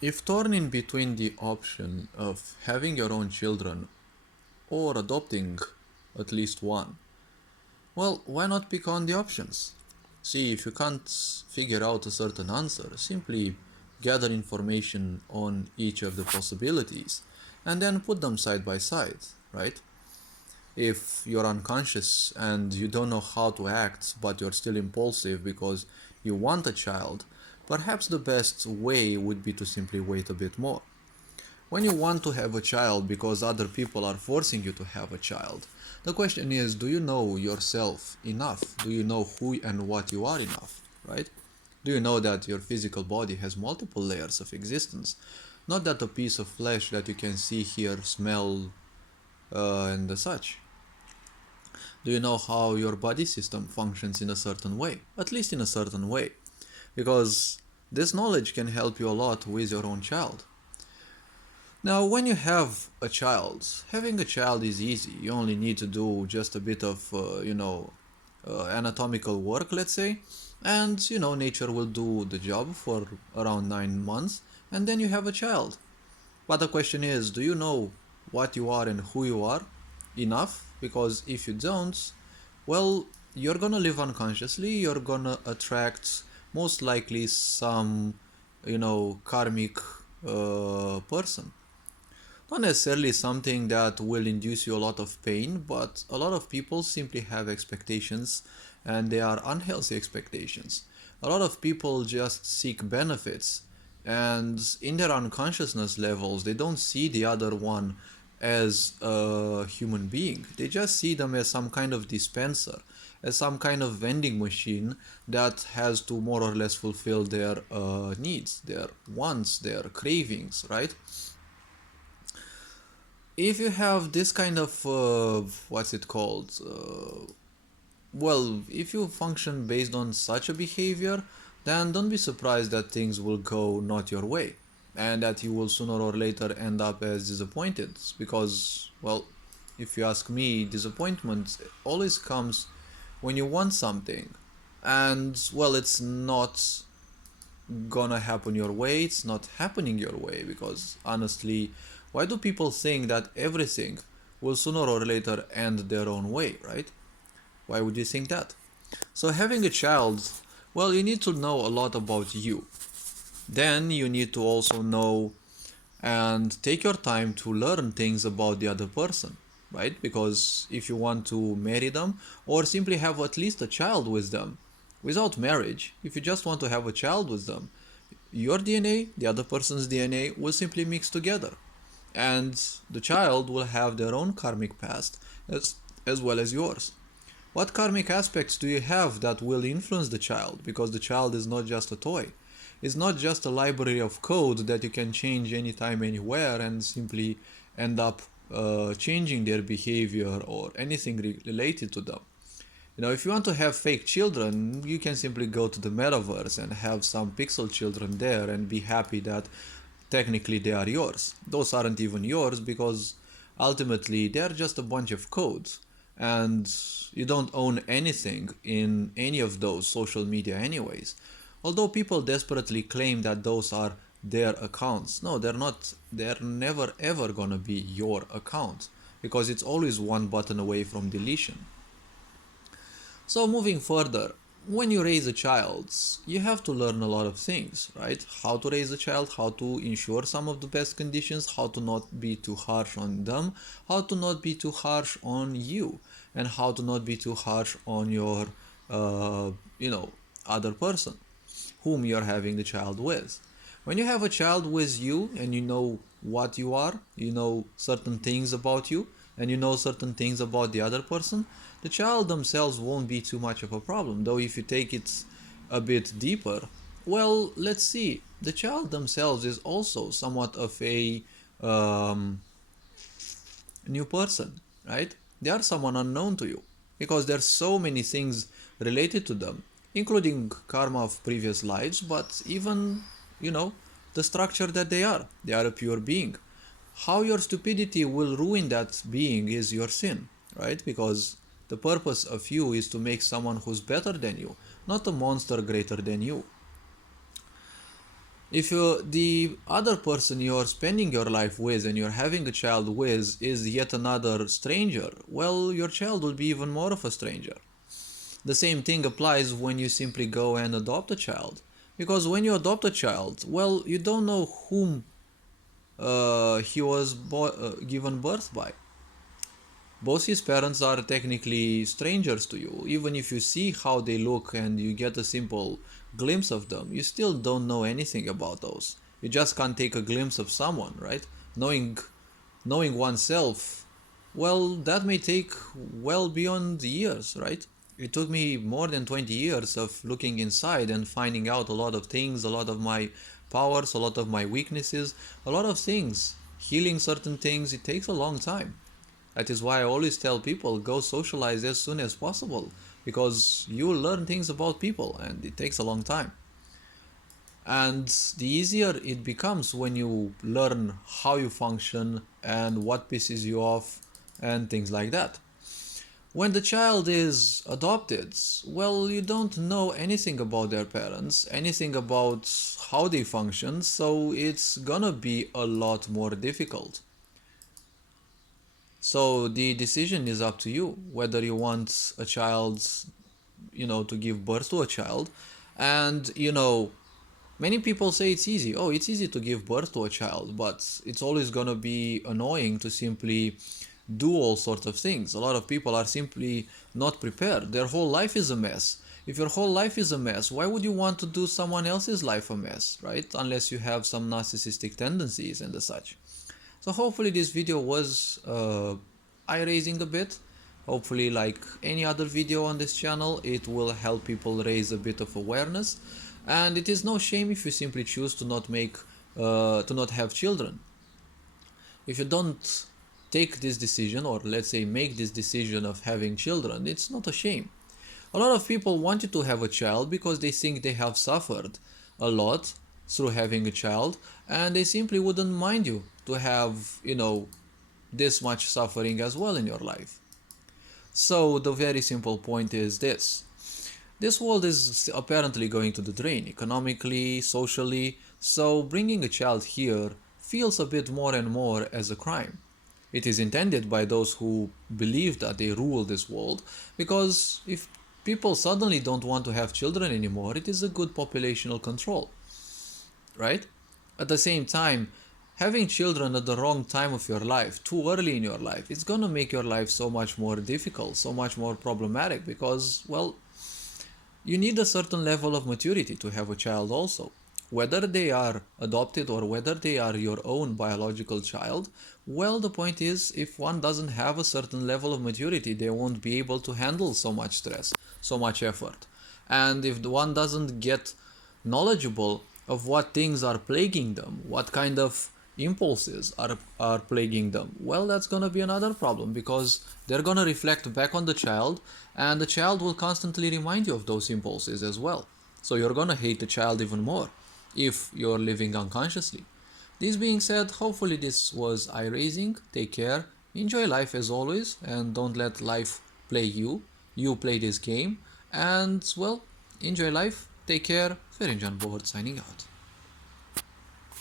If torn in between the option of having your own children or adopting at least one, well, why not pick on the options? See, if you can't figure out a certain answer, simply gather information on each of the possibilities and then put them side by side, right? If you're unconscious and you don't know how to act, but you're still impulsive because you want a child, perhaps the best way would be to simply wait a bit more. When you want to have a child because other people are forcing you to have a child, the question is, do you know yourself enough? Do you know who and what you are enough, right? Do you know that your physical body has multiple layers of existence? Not that a piece of flesh that you can see, hear, smell, and such. Do you know how your body system functions in a certain way? At least in a certain way. Because this knowledge can help you a lot with your own child. Now, when you have a child, having a child is easy. You only need to do just a bit of, anatomical work, let's say, and nature will do the job for around 9 months, and then you have a child. But the question is, do you know what you are and who you are enough? Because if you don't, well, you're gonna live unconsciously, you're gonna attract most likely some, karmic person. Not necessarily something that will induce you a lot of pain, but a lot of people simply have expectations and they are unhealthy expectations. A lot of people just seek benefits and in their unconsciousness levels, they don't see the other one as a human being. They just see them as some kind of dispenser, as some kind of vending machine that has to more or less fulfill their needs, their wants, their cravings, right? If you have this kind of what's it called well, if you function based on such a behavior, then don't be surprised that things will go not your way and that you will sooner or later end up as disappointed because, well, if you ask me, disappointment always comes when you want something and, well, it's not gonna happen your way, it's not happening your way because honestly, why do people think that everything will sooner or later end their own way, right? Why would you think that? So having a child, well, you need to know a lot about you. Then you need to also know and take your time to learn things about the other person, right? Because if you want to marry them or simply have at least a child with them, without marriage, if you just want to have a child with them, your DNA, the other person's DNA will simply mix together. And the child will have their own karmic past as well as yours. What karmic aspects do you have that will influence the child? Because the child is not just a toy. It's not just a library of code that you can change anytime, anywhere, and simply end up changing their behavior or anything related to them. If you want to have fake children, you can simply go to the metaverse and have some pixel children there and be happy that technically they are yours. Those aren't even yours because ultimately they're just a bunch of codes and you don't own anything in any of those social media anyways. Although people desperately claim that those are their accounts. No, they're not. They're never ever gonna be your account because it's always one button away from deletion. So moving further, when you raise a child, you have to learn a lot of things, right? How to raise a child, how to ensure some of the best conditions, how to not be too harsh on them, how to not be too harsh on you, and how to not be too harsh on your, uh, other person whom you're having the child with. When you have a child with you and you know what you are, you know certain things about you, and you know certain things about the other person, the child themselves won't be too much of a problem. Though if you take it a bit deeper, well, let's see. The child themselves is also somewhat of a um, new person, right? They are someone unknown to you because there's so many things related to them, including karma of previous lives, but even, you know, the structure that they are. They are a pure being. How your stupidity will ruin that being is your sin, right? Because the purpose of you is to make someone who's better than you, not a monster greater than you. The other person you're spending your life with and you're having a child with is yet another stranger, well, your child will be even more of a stranger. The same thing applies when you simply go and adopt a child. Because when you adopt a child, well, you don't know whom he was given birth by. Both his parents are technically strangers to you. Even if you see how they look and you get a simple glimpse of them, you still don't know anything about those. You just can't take a glimpse of someone, right? Knowing oneself, well, that may take well beyond years, right? It took me more than 20 years of looking inside and finding out a lot of things, a lot of my powers, a lot of my weaknesses, a lot of things. Healing certain things, it takes a long time. That is why I always tell people go socialize as soon as possible, because you learn things about people and it takes a long time. And the easier it becomes when you learn how you function and what pisses you off and things like that. When the child is adopted, well, you don't know anything about their parents, anything about how they function, so it's gonna be a lot more difficult. So the decision is up to you whether you want a child, to give birth to a child. And, many people say it's easy. Oh, it's easy to give birth to a child, but it's always going to be annoying to simply do all sorts of things. A lot of people are simply not prepared. Their whole life is a mess. If your whole life is a mess, why would you want to do someone else's life a mess, right? Unless you have some narcissistic tendencies and the such. So hopefully this video was eye-raising a bit. Hopefully, like any other video on this channel, it will help people raise a bit of awareness. And it is no shame if you simply choose to not have children. If you don't take this decision, or let's say make this decision of having children, it's not a shame. A lot of people want you to have a child because they think they have suffered a lot through having a child, and they simply wouldn't mind you to have, this much suffering as well in your life. So the very simple point is this. This world is apparently going to the drain, economically, socially, so bringing a child here feels a bit more and more as a crime. It is intended by those who believe that they rule this world, because if people suddenly don't want to have children anymore, it is a good populational control, right? At the same time, having children at the wrong time of your life, too early in your life, it's gonna make your life so much more difficult, so much more problematic, because, well, you need a certain level of maturity to have a child also. Whether they are adopted or whether they are your own biological child, well, the point is, if one doesn't have a certain level of maturity, they won't be able to handle so much stress, so much effort. And if the one doesn't get knowledgeable of what things are plaguing them, what kind of impulses are plaguing them, well, that's going to be another problem, because they're going to reflect back on the child, and the child will constantly remind you of those impulses as well. So you're going to hate the child even more if you're living unconsciously. This being said, hopefully this was eye-raising. Take care, enjoy life as always, and don't let life play you. You play this game, and, well, enjoy life, take care. Ferencan Board signing out.